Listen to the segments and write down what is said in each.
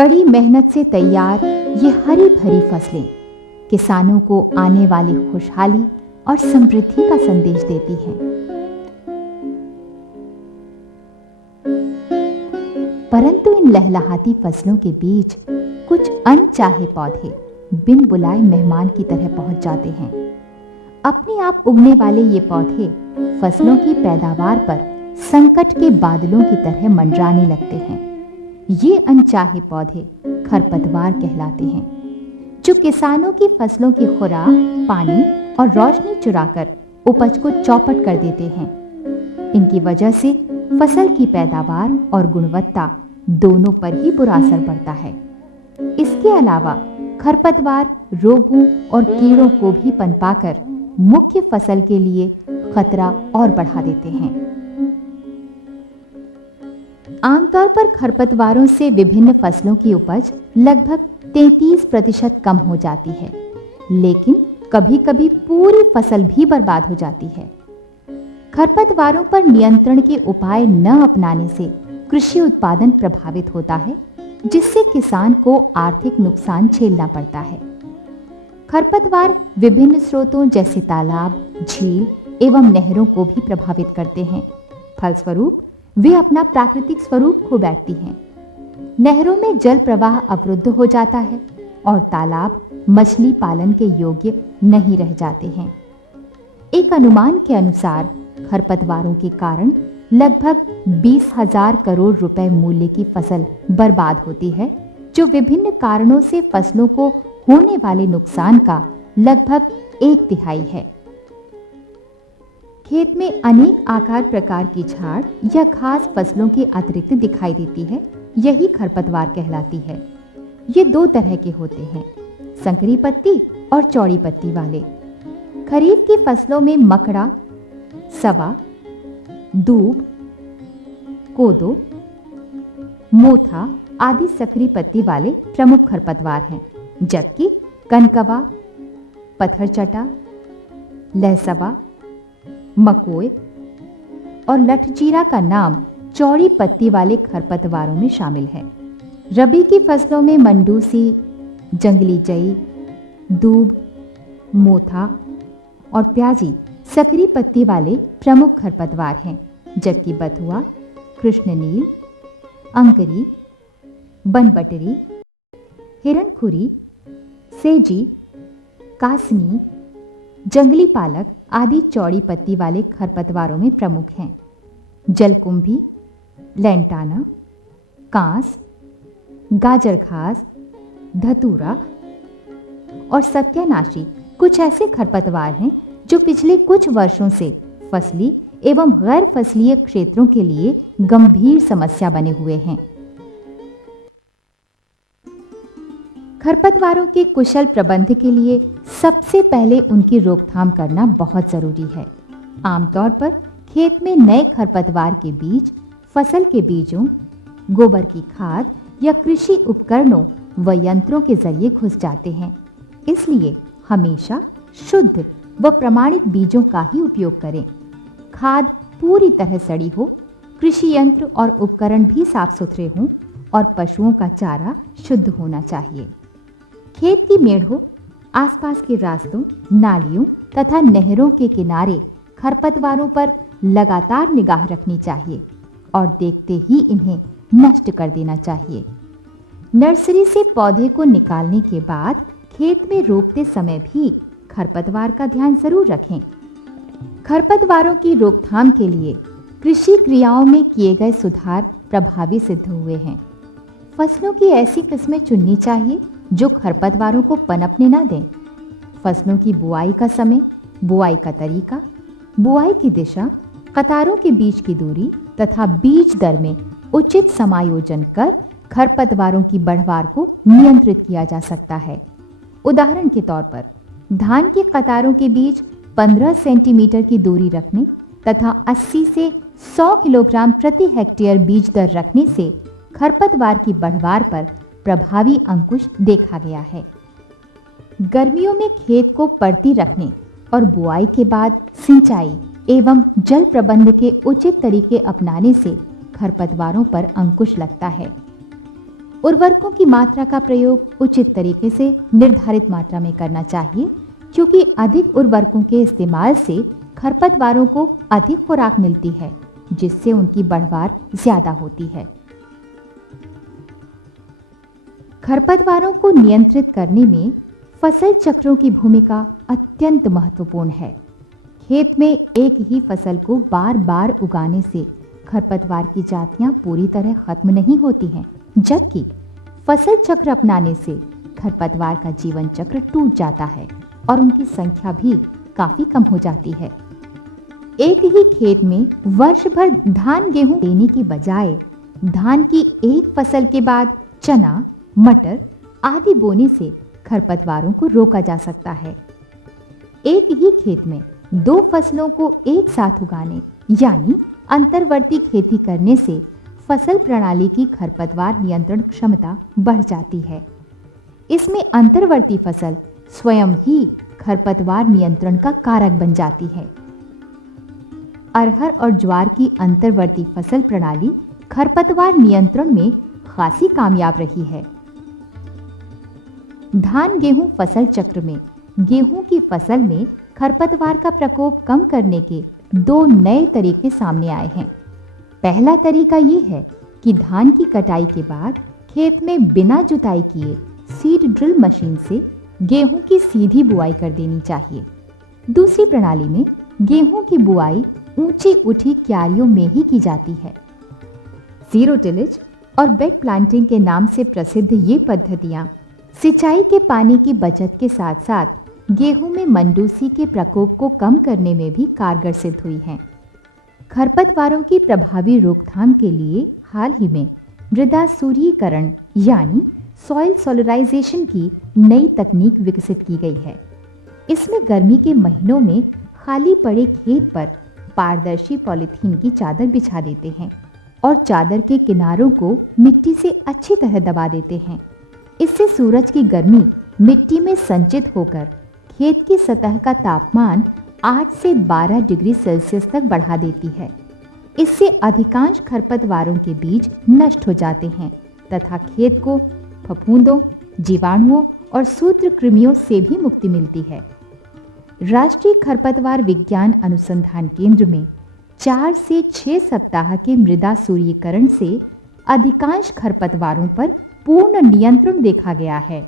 कड़ी मेहनत से तैयार ये हरी भरी फसलें किसानों को आने वाली खुशहाली और समृद्धि का संदेश देती हैं। परंतु इन लहलहाती फसलों के बीच कुछ अनचाहे पौधे बिन बुलाए मेहमान की तरह पहुंच जाते हैं। अपने आप उगने वाले ये पौधे फसलों की पैदावार पर संकट के बादलों की तरह मंडराने लगते हैं। ये अनचाहे पौधे खरपतवार कहलाते हैं, जो किसानों की फसलों की खुराक, पानी और रोशनी चुराकर उपज को चौपट कर देते हैं। इनकी वजह से फसल की पैदावार और गुणवत्ता दोनों पर ही बुरा असर पड़ता है। इसके अलावा खरपतवार रोगों और कीड़ों को भी पनपाकर मुख्य फसल के लिए खतरा और बढ़ा देते हैं। आमतौर पर खरपतवारों से विभिन्न फसलों की उपज लगभग 33% कम हो जाती है, लेकिन कभी-कभी पूरी फसल भी बर्बाद हो जाती है। खरपतवारों पर नियंत्रण के उपाय न अपनाने से कृषि उत्पादन प्रभावित होता है, जिससे किसान को आर्थिक नुकसान झेलना पड़ता है। खरपतवार विभिन्न स्रोतों जैसे तालाब, झील एवं नहरों को भी प्रभावित करते हैं। फलस्वरूप वे अपना प्राकृतिक स्वरूप खो बैठती हैं। नहरों में जल प्रवाह अवरुद्ध हो जाता है और तालाब मछली पालन के योग्य नहीं रह जाते हैं। एक अनुमान के अनुसार खरपतवारों के कारण लगभग 20,000 करोड़ रुपए मूल्य की फसल बर्बाद होती है, जो विभिन्न कारणों से फसलों को होने वाले नुकसान का लगभग 1/3 है। खेत में अनेक आकार प्रकार की झाड़ या घास फसलों के अतिरिक्त दिखाई देती है, यही खरपतवार कहलाती है। ये 2 तरह के होते हैं, संकरी पत्ती और चौड़ी पत्ती वाले। खरीफ की फसलों में मकड़ा, सवा, दूब, कोदो, मोथा आदि सकरी पत्ती वाले प्रमुख खरपतवार हैं, जबकि कनकवा, पत्थरचटा, लहसवा, मकोय और लठजीरा का नाम चौड़ी पत्ती वाले खरपतवारों में शामिल है। रबी की फसलों में मंडूसी, जंगली जई, दूब, मोथा और प्याजी सकरी पत्ती वाले प्रमुख खरपतवार हैं, जबकि बथुआ, कृष्णनील, अंकरी, बनबटरी, हिरणखुरी, सेजी, कासनी, जंगली पालक आदि चौड़ी पत्ती वाले खरपतवारों में प्रमुख हैं। जलकुंभी, लैंटाना, कांस, गाजर घास, धतूरा और सत्यानाशी कुछ ऐसे खरपतवार हैं जो पिछले कुछ वर्षों से फसली एवं गैर फसलीय क्षेत्रों के लिए गंभीर समस्या बने हुए हैं। खरपतवारों के कुशल प्रबंधन के लिए सबसे पहले उनकी रोकथाम करना बहुत जरूरी है। आमतौर पर खेत में नए खरपतवार के बीज फसल के बीजों, गोबर की खाद या कृषि उपकरणों व यंत्रों के जरिए घुस जाते हैं। इसलिए हमेशा शुद्ध व प्रमाणित बीजों का ही उपयोग करें। खाद पूरी तरह सड़ी हो, कृषि यंत्र और उपकरण भी साफ सुथरे हों और पशुओं का चारा शुद्ध होना चाहिए। खेत की मेढ़ों, आसपास के रास्तों, नालियों तथा नहरों के किनारे खरपतवारों पर लगातार निगाह रखनी चाहिए और देखते ही इन्हें नष्ट कर देना चाहिए। नर्सरी से पौधे को निकालने के बाद खेत में रोपते समय भी खरपतवार का ध्यान जरूर रखें। खरपतवारों की रोकथाम के लिए कृषि क्रियाओं में किए गए सुधार प्रभावी सिद्ध हुए हैं। फसलों की ऐसी किस्में चुननी चाहिए जो खरपतवारों को पनपने ना दें। फसलों की बुआई का समय, बुआई का तरीका, बुआई की दिशा, कतारों के बीच की दूरी तथा बीज दर में उचित समायोजन कर खरपतवारों की बढ़वार को नियंत्रित किया जा सकता है। उदाहरण के तौर पर धान की कतारों के बीच 15 सेंटीमीटर की दूरी रखने तथा 80 से 100 किलोग्राम प्रति हेक्टेयर बीज दर रखने से खरपतवार की बढ़वार पर प्रभावी अंकुश देखा गया है। गर्मियों में खेत को पड़ती रखने और बुआई के बाद सिंचाई एवं जल प्रबंध के उचित तरीके अपनाने से खरपतवारों पर अंकुश लगता है। उर्वरकों की मात्रा का प्रयोग उचित तरीके से निर्धारित मात्रा में करना चाहिए, क्योंकि अधिक उर्वरकों के इस्तेमाल से खरपतवारों को अधिक खुराक मिलती है, जिससे उनकी बढ़वार ज्यादा होती है। खरपतवारों को नियंत्रित करने में फसल चक्रों की भूमिका अत्यंत महत्वपूर्ण है। खेत में एक ही फसल को बार बार उगाने से खरपतवार की जातियां पूरी तरह खत्म नहीं होती हैं, जबकि फसल चक्र अपनाने से खरपतवार का जीवन चक्र टूट जाता है और उनकी संख्या भी काफी कम हो जाती है। एक ही खेत में वर्ष भर धान गेहूं लेने की बजाय धान की एक फसल के बाद चना, मटर आदि बोने से खरपतवारों को रोका जा सकता है। एक ही खेत में दो फसलों को एक साथ उगाने यानी अंतर्वर्ती खेती करने से फसल प्रणाली की खरपतवार नियंत्रण क्षमता बढ़ जाती है। इसमें अंतर्वर्ती फसल स्वयं ही खरपतवार नियंत्रण का कारक बन जाती है। अरहर और ज्वार की अंतर्वर्ती फसल प्रणाली खरपतवार नियंत्रण में खासी कामयाब रही है। धान गेहूं फसल चक्र में गेहूं की फसल में खरपतवार का प्रकोप कम करने के दो नए तरीके सामने आए हैं। पहला तरीका ये है कि धान की कटाई के बाद खेत में बिना जुताई किए सीड ड्रिल मशीन से गेहूं की सीधी बुआई कर देनी चाहिए। दूसरी प्रणाली में गेहूं की बुआई ऊंची उठी क्यारियों में ही की जाती है। जीरो टिलेज और बेड प्लांटिंग के नाम से प्रसिद्ध ये पद्धतियां सिंचाई के पानी की बचत के साथ साथ गेहूं में मंडूसी के प्रकोप को कम करने में भी कारगर सिद्ध हुई हैं। खरपतवारों की प्रभावी रोकथाम के लिए हाल ही में मृदा सूर्यीकरण यानी सॉइल सोलराइजेशन की नई तकनीक विकसित की गई है। इसमें गर्मी के महीनों में खाली पड़े खेत पर पारदर्शी पॉलीथीन की चादर बिछा देते हैं और चादर के किनारों को मिट्टी से अच्छी तरह दबा देते हैं। इससे सूरज की गर्मी मिट्टी में संचित होकर खेत की सतह का तापमान 8 से 12 डिग्री सेल्सियस तक बढ़ा देती है। इससे अधिकांश खरपतवारों के बीज नष्ट हो जाते हैं तथा खेत को फफूंदों, जीवाणुओं और सूत्रकृमियों से भी मुक्ति मिलती है। राष्ट्रीय खरपतवार विज्ञान अनुसंधान केंद्र में 4 से 6 सप्ताह के मृदा सूर्यीकरण से अधिकांश खरपतवारों पर पूर्ण नियंत्रण देखा गया है।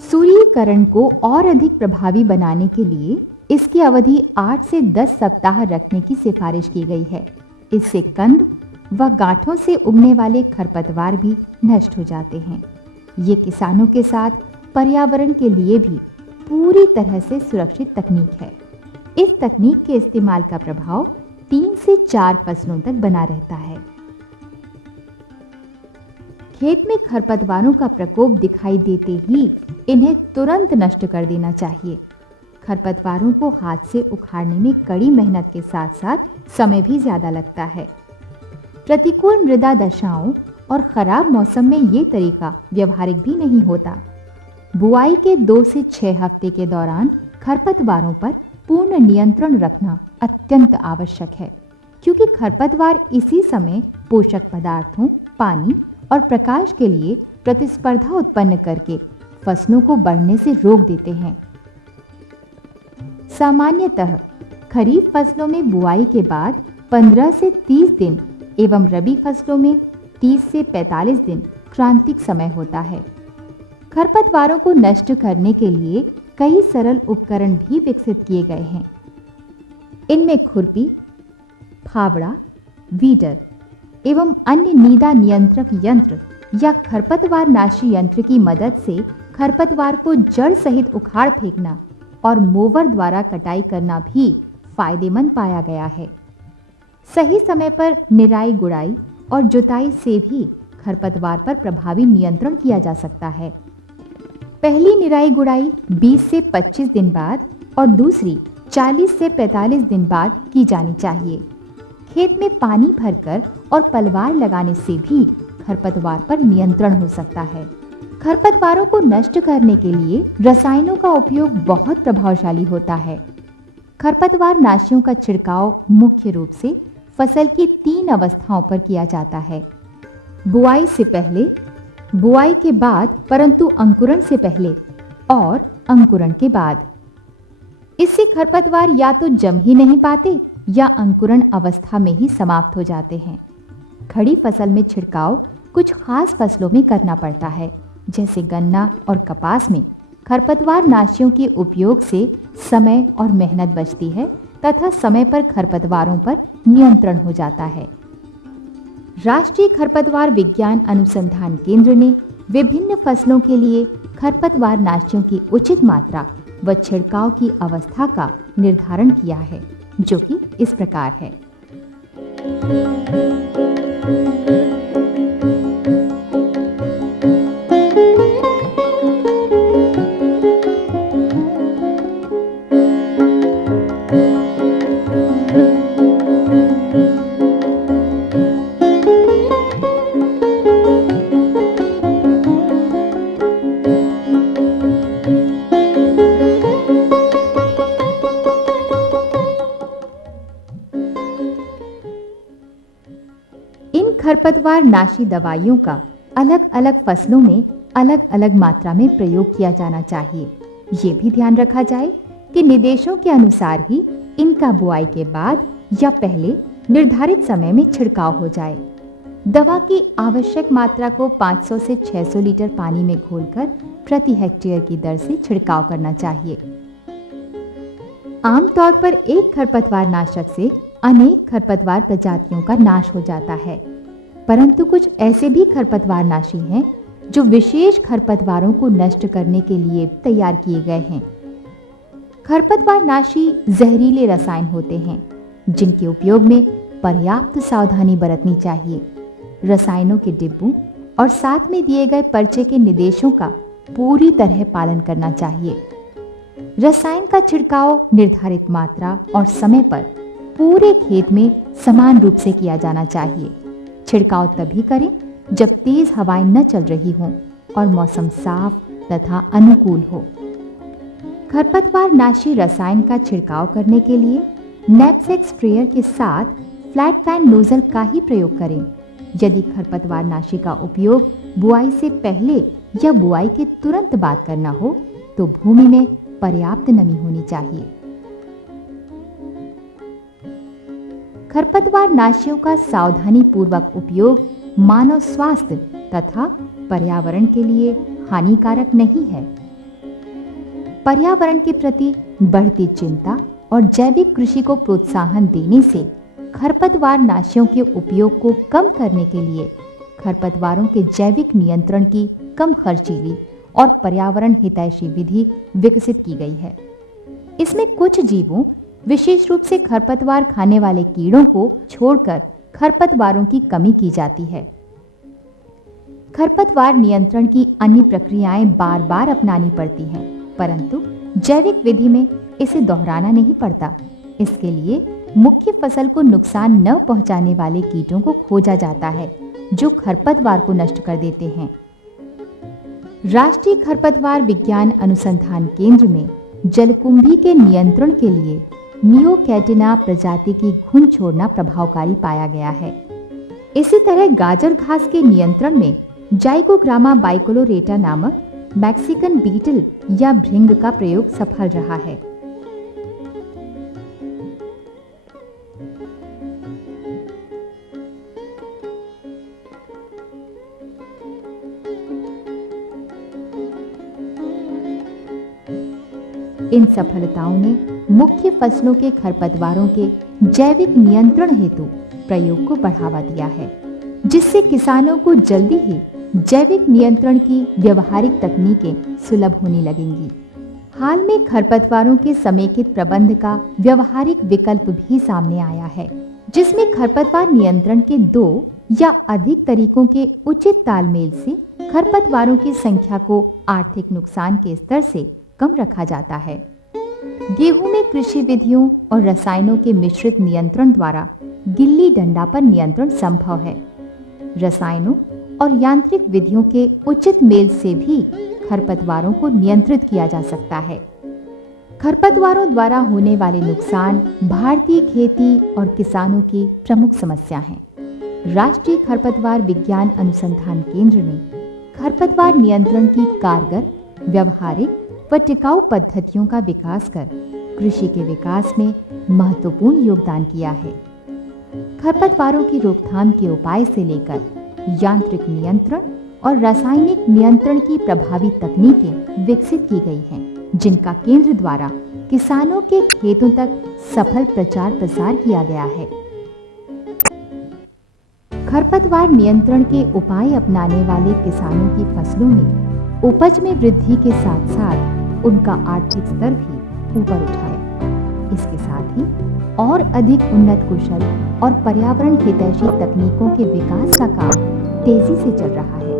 सूर्यीकरण को और अधिक प्रभावी बनाने के लिए इसकी अवधि 8 से 10 सप्ताह रखने की सिफारिश की गई है। इससे कंद व गांठों से उगने वाले खरपतवार भी नष्ट हो जाते हैं। ये किसानों के साथ पर्यावरण के लिए भी पूरी तरह से सुरक्षित तकनीक है। इस तकनीक के इस्तेमाल का प्रभाव 3 से 4 फसलों तक बना रहता है। खेत में खरपतवारों का प्रकोप दिखाई देते ही इन्हें तुरंत नष्ट कर देना चाहिए। खरपतवारों को हाथ से उखाड़ने में कड़ी मेहनत के साथ साथ समय भी ज्यादा लगता है। प्रतिकूल मृदा दशाओं और खराब मौसम में ये तरीका व्यवहारिक भी नहीं होता। बुआई के 2 से 6 हफ्ते के दौरान खरपतवारों पर पूर्ण नियंत्रण रखना अत्यंत आवश्यक है, क्योंकि खरपतवार इसी समय पोषक पदार्थों, पानी और प्रकाश के लिए प्रतिस्पर्धा उत्पन्न करके फसलों को बढ़ने से रोक देते हैं। सामान्यतः खरीफ फसलों में बुआई के बाद 15 से 30 दिन एवं रबी फसलों में 30 से 45 दिन क्रांतिक समय होता है। खरपतवारों को नष्ट करने के लिए कई सरल उपकरण भी विकसित किए गए हैं। इनमें खुरपी, फावड़ा, वीडर एवं अन्य नीदा नियंत्रक यंत्र या खरपतवार नाशी यंत्र की मदद से खरपतवार को जड़ सहित उखाड़ फेंकना और मोवर द्वारा कटाई करना भी फायदेमंद पाया गया है। सही समय पर निराई गुड़ाई और जुताई से भी खरपतवार पर प्रभावी नियंत्रण किया जा सकता है। पहली निराई गुड़ाई 20 से 25 दिन बाद और दूसरी 40 से 45 दिन बाद की जानी चाहिए। खेत में पानी भरकर और पलवार लगाने से भी खरपतवार पर नियंत्रण हो सकता है। खरपतवारों को नष्ट करने के लिए रसायनों का उपयोग बहुत प्रभावशाली होता है। खरपतवार नाशियों का छिड़काव मुख्य रूप से फसल की 3 अवस्थाओं पर किया जाता है। बुआई से पहले, बुआई के बाद परंतु अंकुरण से पहले और अंकुरण के बाद। इससे खरपतवार या तो जम ही नहीं पाते या अंकुरण अवस्था में ही समाप्त हो जाते हैं। खड़ी फसल में छिड़काव कुछ खास फसलों में करना पड़ता है, जैसे गन्ना और कपास में खरपतवार नाशियों के उपयोग से समय और मेहनत बचती है तथा समय पर खरपतवारों पर नियंत्रण हो जाता है। राष्ट्रीय खरपतवार विज्ञान अनुसंधान केंद्र ने विभिन्न फसलों के लिए खरपतवार नाशियों की उचित मात्रा व छिड़काव की अवस्था का निर्धारण किया है, जो कि इस प्रकार है। इन खरपतवार नाशी दवाइयों का अलग अलग फसलों में अलग अलग मात्रा में प्रयोग किया जाना चाहिए। ये भी ध्यान रखा जाए कि निर्देशों के अनुसार ही इनका बुआई के बाद या पहले निर्धारित समय में छिड़काव हो जाए। दवा की आवश्यक मात्रा को 500 से 600 लीटर पानी में घोलकर प्रति हेक्टेयर की दर से छिड़काव करना चाहिए। आमतौर पर एक खरपतवार नाशक से अनेक खरपतवार प्रजातियों का नाश हो जाता है, परंतु कुछ ऐसे भी खरपतवार नाशी हैं जो विशेष खरपतवारों को नष्ट करने के लिए तैयार किए गए हैं। खरपतवार नाशी जहरीले रसायन होते हैं जिनके उपयोग में पर्याप्त सावधानी बरतनी चाहिए। रसायनों के डिब्बों और साथ में दिए गए पर्चे के निर्देशों का पूरी तरह पालन करना चाहिए। रसायन का छिड़काव निर्धारित मात्रा और समय पर पूरे खेत में समान रूप से किया जाना चाहिए। छिड़काव तभी करें जब तेज हवाएं न चल रही हों और मौसम साफ तथा अनुकूल हो। खरपतवार नाशी रसायन का छिड़काव करने के लिए नैपसेक स्प्रेयर के साथ फ्लैट पैन नोजल का ही प्रयोग करें। यदि खरपतवार नाशी का उपयोग बुआई से पहले या बुआई के तुरंत बाद करना हो तो भूमि में पर्याप्त नमी होनी चाहिए। खरपतवार नाशियों का सावधानी पूर्वक उपयोग मानव स्वास्थ्य तथा पर्यावरण के लिए हानिकारक नहीं है। पर्यावरण के प्रति बढ़ती चिंता और जैविक कृषि को प्रोत्साहन देने से खरपतवार नाशियों के उपयोग को कम करने के लिए खरपतवारों के जैविक नियंत्रण की कम खर्चीली और पर्यावरण हितैषी विधि विकसित की गई है। इसमें कुछ जीवों, विशेष रूप से खरपतवार खाने वाले कीड़ों को छोड़कर खरपतवारों की कमी की जाती है। खरपतवार नियंत्रण की अन्य प्रक्रियाएं बार बार अपनानी पड़ती हैं, परंतु जैविक विधि में इसे दोहराना नहीं पड़ता। इसके लिए मुख्य फसल को नुकसान न पहुंचाने वाले कीटों को खोजा जाता है जो खरपतवार को नष्ट कर देते हैं। राष्ट्रीय खरपतवार विज्ञान अनुसंधान केंद्र में जलकुंभी के नियंत्रण के लिए नियोकैटिना प्रजाति की घुन छोड़ना प्रभावकारी पाया गया है। इसी तरह गाजर घास के नियंत्रण में जाइगोग्रामा बाइकोलोरेटा नामक मैक्सिकन बीटल या भृंग का प्रयोग सफल रहा है। इन सफलताओं ने मुख्य फसलों के खरपतवारों के जैविक नियंत्रण हेतु प्रयोग को बढ़ावा दिया है, जिससे किसानों को जल्दी ही जैविक नियंत्रण की व्यवहारिक तकनीकें सुलभ होने लगेंगी। हाल में खरपतवारों के समेकित प्रबंध का व्यवहारिक विकल्प भी सामने आया है, जिसमें खरपतवार नियंत्रण के 2 या अधिक तरीकों के उचित तालमेल से खरपतवारों की संख्या को आर्थिक नुकसान के स्तर से कम रखा जाता है। गेहूं में कृषि विधियों और रसायनों के मिश्रित नियंत्रण द्वारा गिल्ली डंडा पर नियंत्रण संभव है। रसायनों और यांत्रिक विधियों के उचित मेल से भी खरपतवारों को नियंत्रित किया जा सकता है। खरपतवारों द्वारा होने वाले नुकसान भारतीय खेती और किसानों की प्रमुख समस्या हैं। राष्ट्रीय खरपतवार विज्ञान अनुसंधान केंद्र ने खरपतवार नियंत्रण की कारगर, व्यवहारिक व टिकाऊ पद्धतियों का विकास कर कृषि के विकास में महत्वपूर्ण योगदान किया है। खरपतवारों की रोकथाम के उपाय से लेकर यांत्रिक नियंत्रण और रासायनिक नियंत्रण की प्रभावी तकनीकें विकसित की गई हैं, जिनका केंद्र द्वारा किसानों के खेतों तक सफल प्रचार प्रसार किया गया है। खरपतवार नियंत्रण के उपाय अपनाने वाले किसानों की फसलों में उपज में वृद्धि के साथ साथ उनका आर्थिक स्तर भी ऊपर उठा है। इसके साथ ही और अधिक उन्नत कुशल और पर्यावरण हितैषी तकनीकों के विकास का काम तेजी से चल रहा है।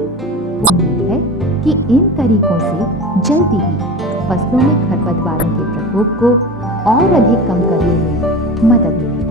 उम्मीद है कि इन तरीकों से जल्दी ही फसलों में खरपतवारों के प्रकोप को और अधिक कम करने में मदद मिलेगी।